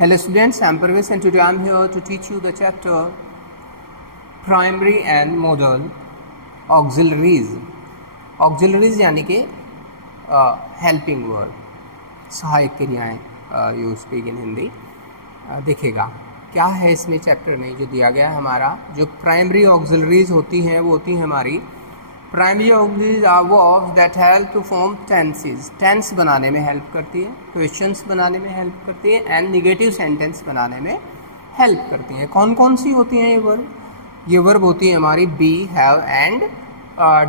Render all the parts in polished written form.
Hello students, I am Parvesh and today I am here to teach you the chapter Primary and Modal Auxiliaries. Auxiliaries यानी कि helping word, सहायक क्रियाएं you speak in Hindi. देखिएगा क्या है इसमें chapter में जो दिया गया है हमारा। जो प्राइमरी ऑक्सिलरीज होती हैं वो होती हैं हमारी primary auxiliaries are verbs that help to form tenses. Tense बनाने में हेल्प करती है, क्वेश्चंस बनाने में हेल्प करती है एंड निगेटिव सेंटेंस बनाने में हेल्प करती हैं। कौन कौन सी होती हैं ये वर्ब? ये वर्ब होती है हमारी be, have and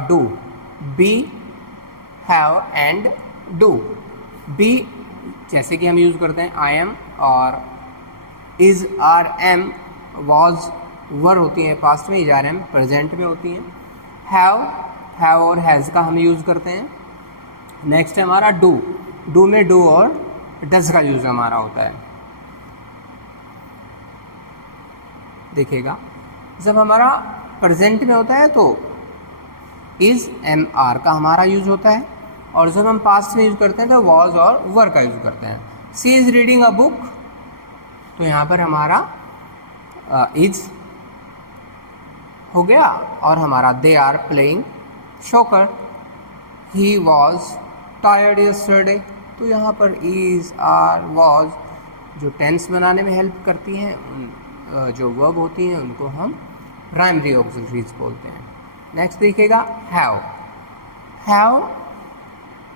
do. Be, have and do. Be जैसे कि हम यूज़ करते हैं आई एम, और is, are, am, was verb होती हैं पास्ट में, इज, आर, एम प्रेजेंट में होती हैं। हैव और हैज़ का हम यूज़ करते हैं। नेक्स्ट है हमारा डू। डू में डू और डज का यूज़ हमारा होता है। देखिएगा जब हमारा प्रेजेंट में होता है तो इज, एम, आर का हमारा यूज होता है, और जब हम पास्ट में यूज करते हैं तो वॉज और वर का यूज करते हैं। She is reading a book, तो यहाँ पर हमारा इज हो गया, और हमारा they are playing soccer. He was tired yesterday, तो यहाँ पर इज, आर, वॉज जो टेंस बनाने में हेल्प करती हैं, जो वर्ब होती हैं उनको हम प्राइमरी ऑक्सिलरीज बोलते हैं। नेक्स्ट देखिएगा हैव। हैव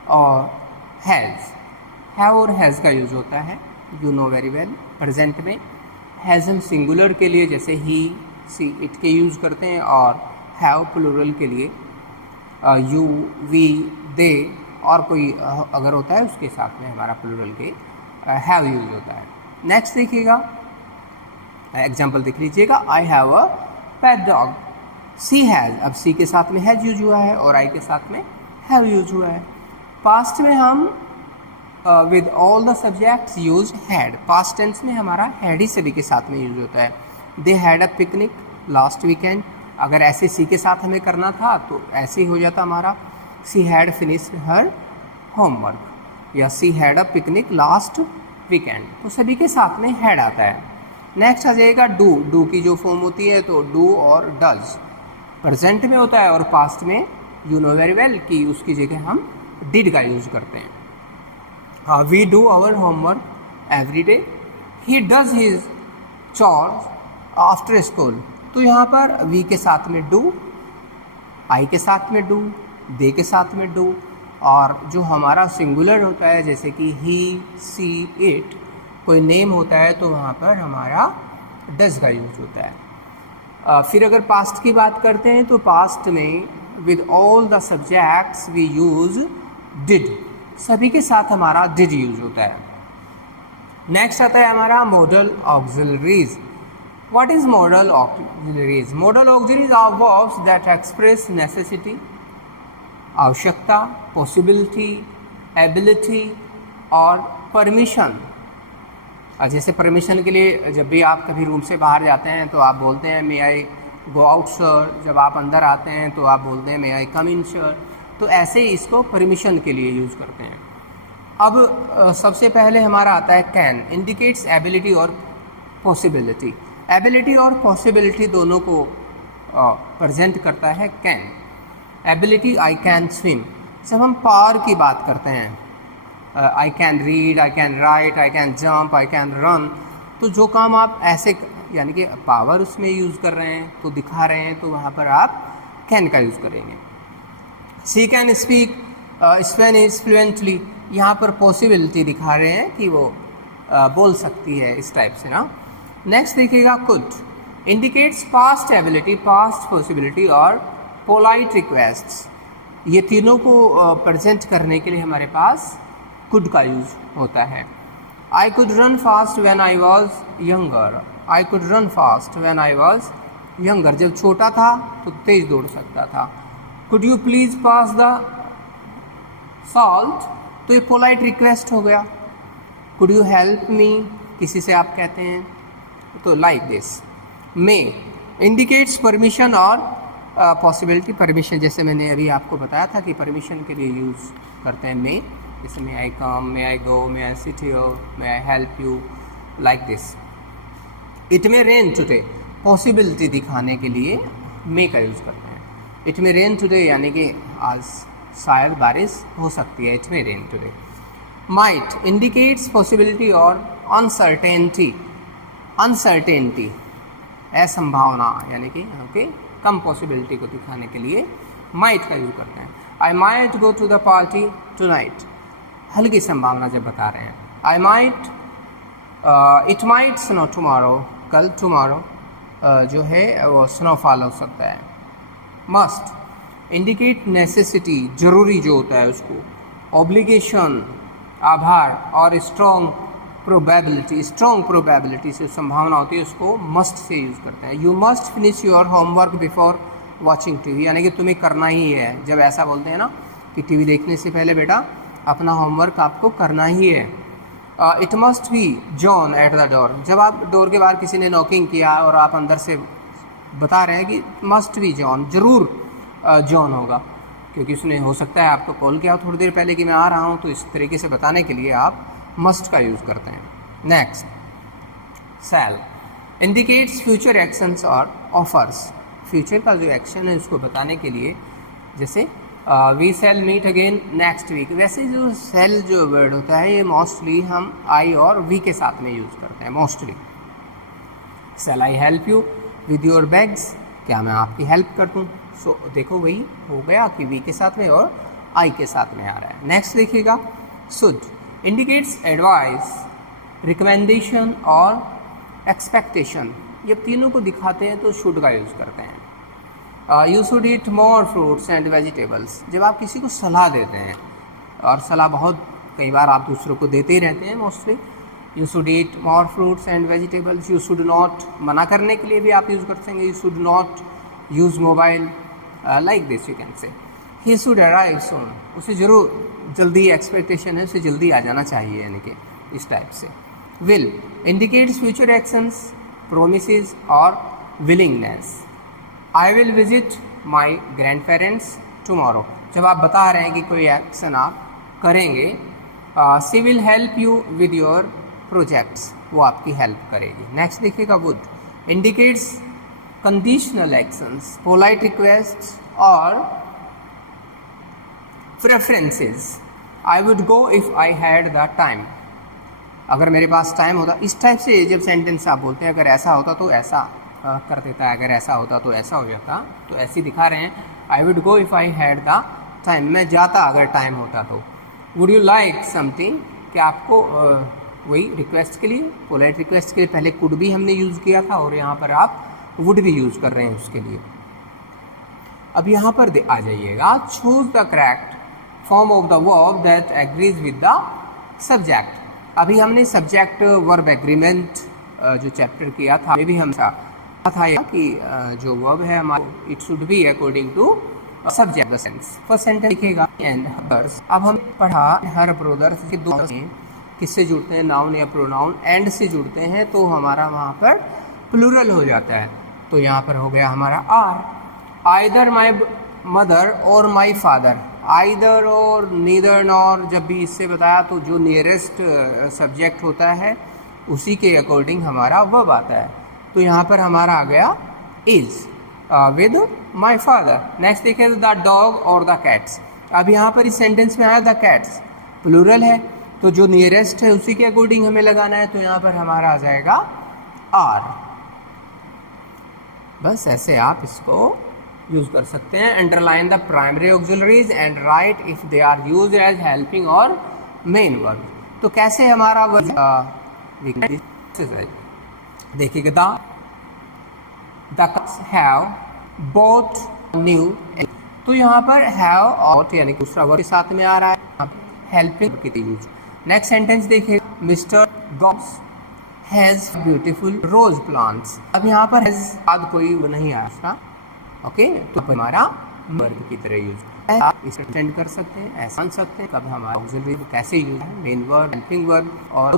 और हैज़। हैव और हैज़ का यूज होता है, you know very well. Present में हैज़ हम सिंगुलर के लिए जैसे ही, सी, इट के यूज़ करते हैं, और हैव प्लूरल के लिए यू, वी, दे और कोई अगर होता है उसके साथ में हमारा प्लूरल के हैव यूज होता है। नेक्स्ट देखिएगा एग्जाम्पल देख लीजिएगा। I have a pet dog. She has, अब सी के साथ में हैज यूज हुआ है और आई के साथ में हैव यूज हुआ है। पास्ट में हम with all the subjects use had. Past tense में हमारा हैड ही सभी के साथ में यूज होता है। They had a picnic last weekend, अगर ऐसे सी के साथ हमें करना था तो ऐसे ही हो जाता हमारा she had finished her homework, या she had a picnic last weekend, तो सभी के साथ में हैड आता है। नेक्स्ट आ जाएगा डू। डू की जो फॉर्म होती है तो डू और डज प्रेजेंट में होता है, और पास्ट में यू नो वेरी वेल कि उसकी जगह हम डिड का यूज करते हैं। We do our homework every day. He does his chores after school, तो यहाँ पर वी के साथ में डू, आई के साथ में डू, दे के साथ में डू, और जो हमारा सिंगुलर होता है जैसे कि ही, सी, इट, कोई नेम होता है तो वहाँ पर हमारा डज का यूज होता है। फिर अगर पास्ट की बात करते हैं तो पास्ट में with all the subjects we use did, सभी के साथ हमारा डिड यूज होता है। नेक्स्ट आता है हमारा modal auxiliaries. What is modal auxiliaries? Modal auxiliaries are verbs that express necessity, आवश्यकता, पॉसिबिलिटी, एबिलिटी और परमिशन। जैसे परमिशन के लिए जब भी आप कभी रूम से बाहर जाते हैं तो आप बोलते हैं मे आई गो आउट सर, जब आप अंदर आते हैं तो आप बोलते हैं मे आई कम इन सर, तो ऐसे ही इसको परमिशन के लिए यूज़ करते हैं। अब सबसे पहले हमारा आता है कैन, इंडिकेट्स एबिलिटी और पॉसिबिलिटी। एबिलिटी और पॉसिबिलिटी दोनों को प्रेजेंट करता है can. Ability I can swim, जब हम पावर की बात करते हैं I can read, I can write, I can jump, I can run, तो जो काम आप ऐसे यानी कि पावर उसमें यूज़ कर रहे हैं तो दिखा रहे हैं तो वहाँ पर आप कैन का यूज़ करेंगे। सी कैन स्पीक स्पेनिश फ्लुएंटली, यहाँ पर पॉसिबिलिटी दिखा रहे हैं कि वो बोल सकती है, इस टाइप से ना। नेक्स्ट देखिएगा could, indicates past ability, past possibility और पोलाइट रिक्वेस्ट्स। ये तीनों को प्रेजेंट करने के लिए हमारे पास कुड का यूज होता है। I could run fast when I was younger. I could run fast when I was younger, जब छोटा था तो तेज दौड़ सकता था। Could you please pass the salt, तो ये पोलाइट रिक्वेस्ट हो गया। कुड यू हेल्प मी, किसी से आप कहते हैं तो like this. May indicates permission और पॉसिबिलिटी। परमिशन जैसे मैंने अभी आपको बताया था कि परमिशन के लिए यूज़ करते हैं मे, जैसे may I come, may I go, may I sit here, may I help you, like this. It may rain today, possibility दिखाने के लिए मे का यूज़ करते हैं। इट में रेन टुडे यानी कि आज शायद बारिश हो सकती है, it may rain today. Might indicates possibility और अनसर्टेनिटी, अनसर्टेनिटी असंभावना यानी कि ओके कम पॉसिबिलिटी को दिखाने के लिए माइट का यूज़ करते हैं। I might go to the party tonight, हल्की संभावना जब बता रहे हैं। I might, it might snow tomorrow, कल टुमारो जो है वो स्नोफॉल हो सकता है। मस्ट इंडिकेट नेसेसिटी, जरूरी जो होता है उसको। ऑब्लिगेशन आभार, और स्ट्रॉन्ग प्रोबेबिलिटी, स्ट्रॉन्ग प्रोबेबिलिटी से संभावना होती है उसको मस्ट से यूज़ करते हैं। You must finish your homework before watching TV, यानी कि तुम्हें करना ही है। जब ऐसा बोलते हैं ना कि टीवी देखने से पहले बेटा अपना होमवर्क आपको करना ही है। It must be John at the door, जब आप डोर के बाहर किसी ने नॉकिंग किया और आप अंदर से बता रहे हैं कि मस्ट बी जॉन, ज़रूर जॉन होगा, क्योंकि उसने हो सकता है आपको कॉल किया थोड़ी देर पहले कि मैं आ रहा हूँ, तो इस तरीके से बताने के लिए आप मस्ट का यूज़ करते हैं। Next, shall indicates future actions और ऑफर्स, फ्यूचर का जो एक्शन है उसको बताने के लिए, जैसे we shall meet again next week. वैसे जो शैल जो वर्ड होता है ये मोस्टली हम आई और वी के साथ में यूज़ करते हैं mostly. Shall I help you with your bags, क्या मैं आपकी हेल्प कर दूँ। सो देखो वही हो गया कि वी के साथ में और आई के साथ में आ रहा है। नेक्स्ट देखिएगा, शुड इंडिकेट्स एडवाइस, रिकमेंडेशन और एक्सपेक्टेशन, ये तीनों को दिखाते हैं तो शुड का यूज़ करते हैं। You should eat more fruits and vegetables, जब आप किसी को सलाह देते हैं, और सलाह बहुत कई बार आप दूसरों को देते ही रहते हैं mostly. You should eat more fruits and vegetables. You should not, मना करने के लिए भी आप यूज़ कर सकेंगे, you should not use mobile, like this you can say. He should arrive सून, उसे ज़रूर जल्दी एक्सपेक्टेशन है, उसे जल्दी आ जाना चाहिए, यानी कि इस टाइप से। Will indicates future actions, promises और willingness. I will visit my grandparents tomorrow, जब आप बता रहे हैं कि कोई एक्शन आप करेंगे। She will help you with your projects, वो आपकी हेल्प करेगी। नेक्स्ट देखिएगा, would indicates conditional actions, polite request और preferences. I would go if I had the time, अगर मेरे पास टाइम होता। इस टाइप से जब सेंटेंस आप बोलते हैं, अगर ऐसा होता तो ऐसा कर देता है, अगर ऐसा होता तो ऐसा हो जाता, तो ऐसे दिखा रहे हैं। आई would go if I had the time, मैं जाता अगर टाइम होता तो। वुड यू लाइक समथिंग, कि आपको वही रिक्वेस्ट के लिए, पोलाइट रिक्वेस्ट के लिए पहले कुड भी हमने यूज़ किया था, और यहाँ पर आप वुड भी यूज़ कर रहे हैं उसके लिए। अब यहाँ पर आ जाइएगा, choose the correct form of the verb that agrees with the subject. अभी हमने सब्जेक्ट वर्ब एग्रीमेंट जो चैप्टर किया था, ये भी हम था कि जो वर्ब है हमारा, it should be according to subject the sense. First sentence लिखेगा एंड हर्स। अब हम पढ़ा हर ब्रदर्स के दो किससे जुड़ते हैं, नाउन या प्रोनाउन, एंड से जुड़ते हैं तो हमारा वहाँ पर प्लूरल हो जाता है। तो यहाँ पर हो गया हमारा आर। आइदर माई मदर और माई फादर, आइदर और नीदर नॉर जब भी इससे बताया तो जो नियरेस्ट सब्जेक्ट होता है उसी के अकॉर्डिंग हमारा वर्ब आता है। तो यहाँ पर हमारा आ गया is with my father. Next देखिए, द डॉग और द कैट्स। अब यहाँ पर इस सेंटेंस में आया द कैट्स, प्लूरल है, तो जो नियरेस्ट है उसी के अकॉर्डिंग हमें लगाना है। तो यहाँ पर हमारा आ जाएगा आर। बस ऐसे आप इसको यूज कर सकते हैं। Underline the primary auxiliaries and write if they are used as helping और मेन वर्ब। तो कैसे हमारा देखिएगा, द हैव बोथ न्यू, तो यहाँ पर हैव और यानी दूसरा वर्ब के साथ में आ रहा है, हेल्पिंग की यूज। नेक्स्ट सेंटेंस देखिए, mister Gobbs has beautiful rose plants. अब यहाँ पर हैज बाद कोई नहीं आया, ओके, तो हमारा वर्ब की तरह यूज आप इसे एक्सटेंड कर सकते हैं, ऐसा सकते हैं। कब हमारा ऑक्सिलरी कैसे यूज है, मेन वर्ब, हेल्पिंग वर्ब और